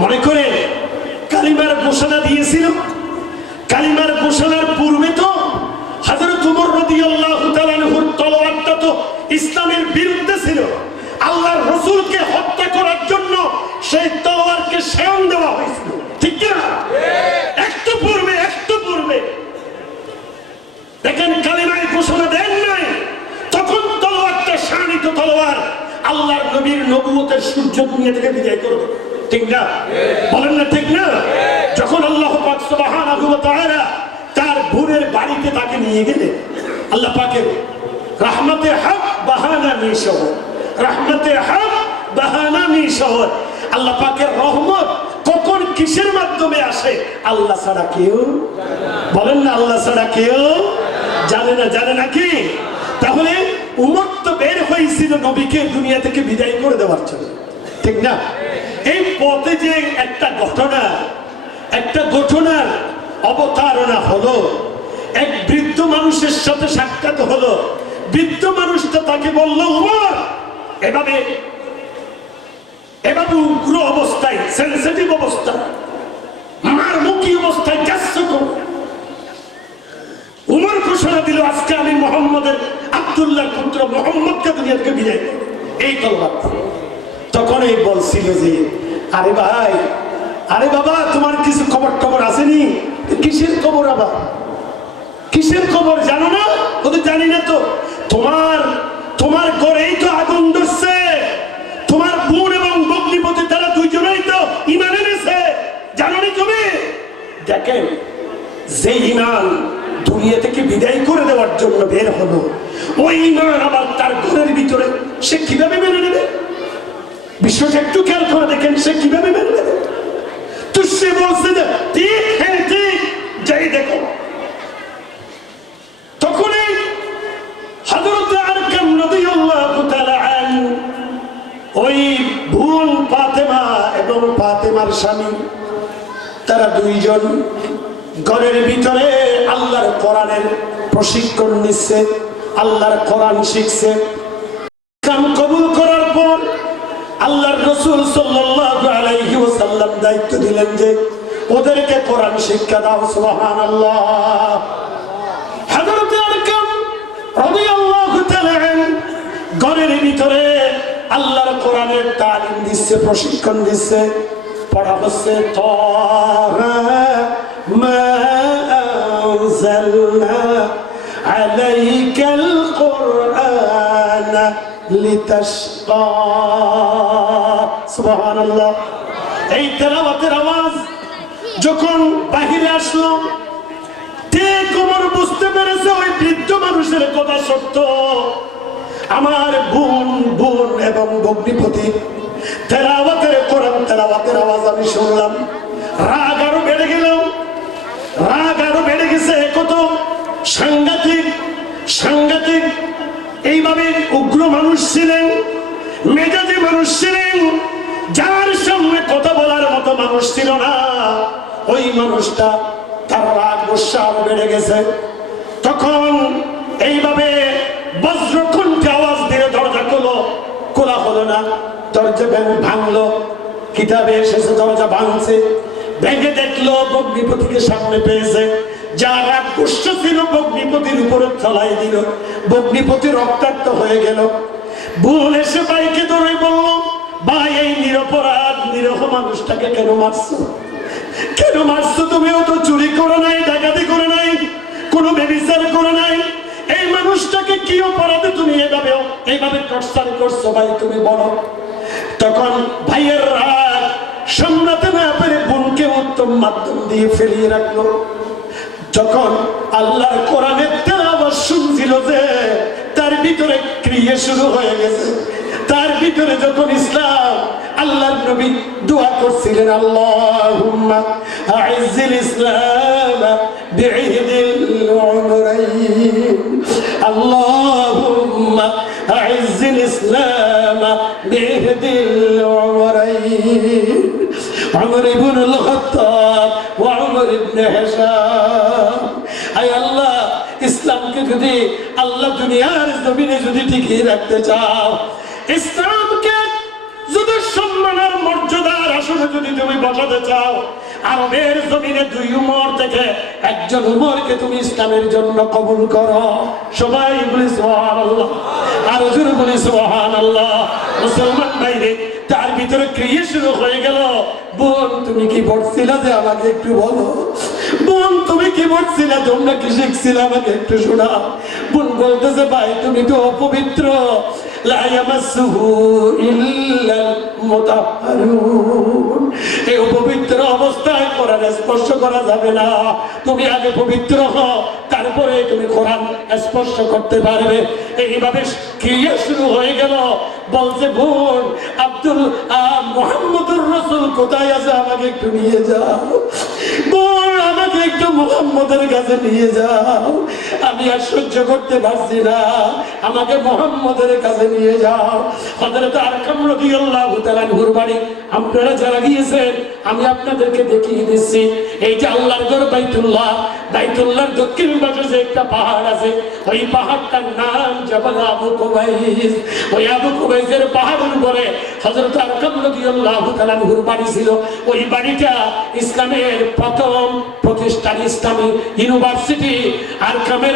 মনে করে কালিমার ঘোষণা দিয়েছিল? কালিমার ঘোষণার পূর্বে তো হাজরত উমর রাদিয়াল্লাহু তাআলার তলোয়ারটা তো ইসলামের বিরুদ্ধে ছিল। আল্লাহর রসুলকে হত্যা করার জন্য সেই তলোয়ারকে দেওয়া হয়েছিল। ঠিক কি না? একটু পূর্বে একটু পূর্বে। দেখেন কালিমায় ঘোষণা দেন নাই। তখন তলোয়ারটা শানিত তলোয়ার আল্লাহর নবীর নবুয়তের সূর্য দুনিয়া থেকে বিদায় করবে। ঠিক না? বলেন না ঠিক না? যখন আল্লাহ পাক সুবহানাহু তার বোনের বাড়িতে তাকে নিয়ে গেলেন, আল্লাহ পাকের রহমতে হক বাহানা মিশহ রহমতে হক বাহানা মিশহ আল্লাহ পাকের রহমত কখন কিসের মাধ্যমে আসে? আল্লাহ ছাড়া কেউ বলেন না আল্লাহ ছাড়া কেউ জানে না জানে না কি? তাহলে উমর তো বের হয়েছিল নবীকে দুনিয়া থেকে বিদায় করে দেওয়ার জন্য। ঠিক না? এই পথে যে একটা ঘটনা, একটা ঘটনার অবতারণা হলো, এক বৃদ্ধ মানুষের সাথে সাক্ষাৎ হলো। বৃদ্ধ মানুষটা তাকে বলল, উমর! এভাবে এভাবে উগ্র অবস্থায় সেন্সিটিভ অবস্থা মারমুখী অবস্থায় তো। উমর ঘোষণা দিল, আজকে আমি মোহাম্মদের আব্দুল্লাহ পুত্র মোহাম্মদকে দুনিয়া থেকে বিদায় এই তলবার তখন এই বলছিল যে, আরে ভাই, আরে বাবা, তোমার কিছু খবর টবর আসেনি? কিসের খবর আবার? কিসের খবর? জানো না? ও তো জানি না তো। তোমার তোমার ঘরেই তো আগুন ধরছে। তোমার বোন এবং বগ্নিপতি তারা দুইজনেই তো ইমান এনেছে। জানো নি তুমি? দেখেন যে ইমান দুনিয়া থেকে বিদায় করে দেওয়ার জন্য বের হলো, ওই ইমান আবার তার ঘরের ভিতরে সে কীভাবে মেনে নেবে? বিষয়টা একটু খেয়াল করে দেখেন, সে কীভাবে মেনে নেবে তো সে বলছে যে, ঠিক হ্যাঁ ঠিক, যাই দেখো। বোন ফাতেমা এবং ফাতেমার তারা দুইজন ঘরের ভিতরে আল্লাহর প্রশিক্ষণ নিচ্ছে, আল্লাহর কোরআন শিখছে। আল্লাহর রসুল ওয়াসাল্লাম দায়িত্ব দিলেন যে ওদেরকে কোরআন শিক্ষা দাও তাআলা আনহু ঘরের ভিতরে আল্লাহর কোরআনের তালিম দিচ্ছে, প্রশিক্ষণ দিচ্ছে, পড়া হচ্ছে তাহা মা আনজালনা এই আওয়াজ যখন বাহিরে আসলো বুঝতে পেরেছে ওই বৃদ্ধ মানুষের কথা সত্য। আমার বোন বোন এবং আমি শুনলাম। রাগ আরও বেড়ে গেল। রাগ আরও বেড়ে গেছে সাংঘাতিক সাংঘাতিক। এইভাবে উগ্র মানুষ ছিলেন, মেজাজি মানুষ ছিলেন যার সামনে কথা বলার মতো মানুষ ছিল না, ওই মানুষটা তার রাগ গোসা বেড়ে গেছে। তখন এইভাবে বজ্রকণ্ঠে আওয়াজ দিয়ে দরজা খোলো, খোলা হলো না, দরজা ভেঙে ভাঙলো, কিতাবে এসেছে, দরজা ভাঙছে, ভেঙে দেখল বগ্নিপতিকে সামনে পেয়েছে। যারা কুষ্ঠ ছিল বগ্নিপতির উপরে চলাই দিল বগ্নিপতি রক্তাক্ত হয়ে গেল। ভুল এসে ভাইকে ধরে বলল, ভাই, এই নিরপরাধ, নিরহ মানুষটাকে কেন মারছো? কেন মারছো? তুমি ও তো চুরি করে নাই, ডাকাতি করে নাই, কোনো ব্যবিচার করে নাই। এই মানুষটাকে কি অপরাধে তুমি এভাবে, এইভাবে টর্চার করছ ভাই তুমি বলো। তখন ভাইয়ের রাগ সামলাতে না পেরে বোনকে উত্তম মাধ্যম দিয়ে ফেলিয়ে রাখল। যখন আল্লাহর কোরআনের তেলাওয়াত শুনছিল যে তার ভিতরে ক্রিয়া শুরু হয়ে গেছে, তার ভিতরে যখন ইসলাম আল্লাহর নবী দোয়া করছিলেন আল্লাহুম্মা আইজ্জিল ইসলাম বিইদিল উমরাইন আল্লাহুম্মা আইজ্জিল ইসলাম বিইদিল উমরাইন عمر بن الخطاب وعمر بن هشام আয় আল্লাহ ইসলামকে যদি আল্লাহ দুনিয়ার জমিনে যদি টিকিয়ে রাখতে চাও ইসলামকে যদি সম্মানের মর্যাদার আসন যদি তুমি বসাতে চাও আরবের জমিনে দুই উমর থেকে একজন উমরকে তুমি ইসলামের জন্য কবুল করো। সবাই বলি সোহান আল্লাহ আর হুজুর বলি সোহান আল্লাহ মুসলমান বাইরে, তার ভিতরে ক্রিয়া শুরু হয়ে গেল। বোন, তুমি কি পড়ছিলা যে আমাকে একটু বলো? বোন, তুমি কি পড়ছিলা? তোমরা কি শিখছিলে আমাকে একটু শোনা বোন বলতেছে, ভাই, তুমি তো অপবিত্র। অবস্থায় কোরআন স্পর্শ করা যাবে না। তুমি আগে পবিত্র হও, তারপরে তুমি কোরআন স্পর্শ করতে পারবে। এইভাবে ক্রিয়া শুরু হয়ে গেল। বলছে বোন, আব্দুল মোহাম্মদুর রসুল, কোথায় আছে? আমাকে একটু নিয়ে যাও। বোন, আমাকে একটু মোহাম্মদের কাছে নিয়ে যাও। আমি আর সহ্য করতে পারছি না। আমাকে মোহাম্মদের কাছে নিয়ে যাও। আপনারা যারা গিয়েছেন, আমি আপনাদেরকে দেখিয়ে দিচ্ছি। এই যে আল্লাহর দক্ষিণ যে একটা পাহাড় আছে, ওই পাহাড়টার নাম আবু ওই আবু পাহাড়ের উপরে ছিল। ওই বাড়িটা ইসলামের প্রথম প্রতিষ্ঠান ইসলামী ইউনিভার্সিটি। আরকামের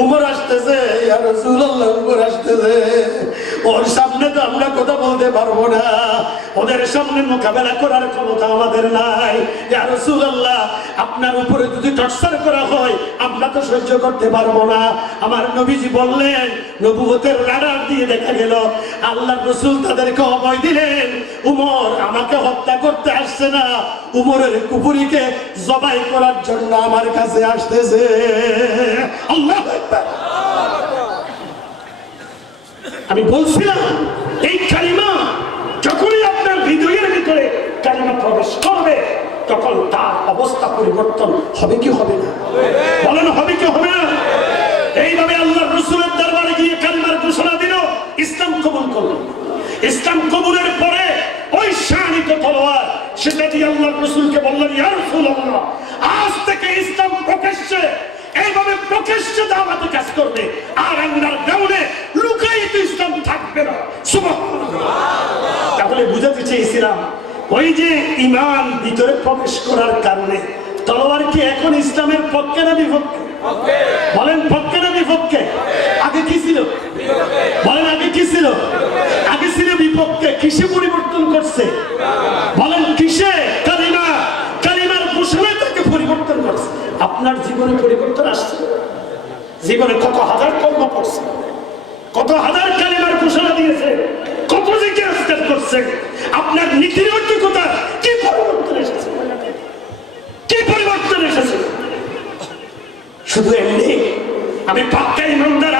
উমর আসতেছে উমর আসতেছে। ওর সামনে তো আমরা কথা বলতে পারব না। ওদের সামনে মোকাবেলা করার ক্ষমতা আমাদের নাই। রাসূলুল্লাহ, আপনার উপরে যদি টর্চার করা হয়, আমরা তো সহ্য করতে পারব না। আমার নবীজি বললেন, নবুয়তের রাডার দিয়ে দেখা গেল আল্লাহ রসুল তাদেরকে অভয় দিলেন, উমর, আমাকে হত্যা করতে আসছে না। উমরের কুপুরিকে জবাই করার জন্য আমার কাছে আসতেছে। আল্লাহ। আমি বলছিলাম, এই কালিমা যখনই আপনার হৃদয়ের ভিতরে কালিমা প্রবেশ করবে, তখন তার অবস্থা পরিবর্তন হবে কি হবে না? বলেন, হবে কি হবে না? এইভাবে আল্লাহ রসুলের দরবারে গিয়ে কালিমার ঘোষণা দিল, ইসলাম কবুল করল ইসলাম কবুলের পরে ওই শানিত তলোয়ার, সেটা দিয়ে আল্লাহ রসুলকে বললেন, ইয়া রাসূলুল্লাহ, আজ থেকে ইসলাম প্রকাশ্যে। এইভাবে প্রকাশ্যে করবে। আর আন্ডার গ্রাউন্ডে লুকায়িত ইসলাম থাকবে না। তাহলে বুঝাতে চেয়েছিলাম ওই যে ইমান ভিতরে প্রবেশ করার কারণে তলোয়ার কি এখন ইসলামের পক্ষে না বিপক্ষে? বলেন পক্ষে না বিপক্ষে? আগে কি ছিল বলেন আগে কি ছিল আগে ছিল বিপক্ষে কিসে পরিবর্তন করছে বলেন কিসে কালিমা কালিমার ঘোষণায় তাকে পরিবর্তন করছে আপনার জীবনে পরিবর্তন আসছে জীবনে কত হাজার কর্ম করছে, কত হাজার কালিমার ঘোষণা দিয়েছে, কত দিকে আজকাল করছে। আপনার নীতির ঐক্যতা কি পরিবর্তন এসেছে? কি পরিবর্তন এসেছে? শুধু এমনি, আমি পাক্কা ইমানদার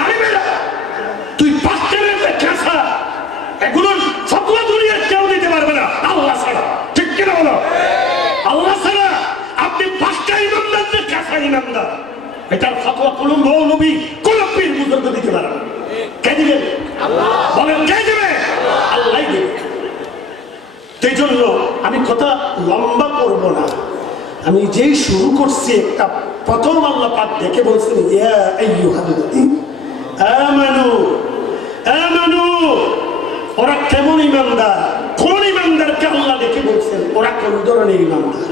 মৌলবী কোন পীর বুজুর্গ দিতে পারে। না কে দিবেন বলেন কে দিবে? আল্লাহ দিবে। সেই জন্য আমি কথা লম্বা করব না। আমি যেই শুরু করছি একটা প্রথম আল্লাহ পাক দেখে বলছেন ইয়া আইয়ুহাল্লাযীন আমানু আমানু ওরা কেমন ইমানদার? কোন ইমানদারকে আল্লাহ দেখে বলছেন ওরা কোন ধরনের ইমানদার?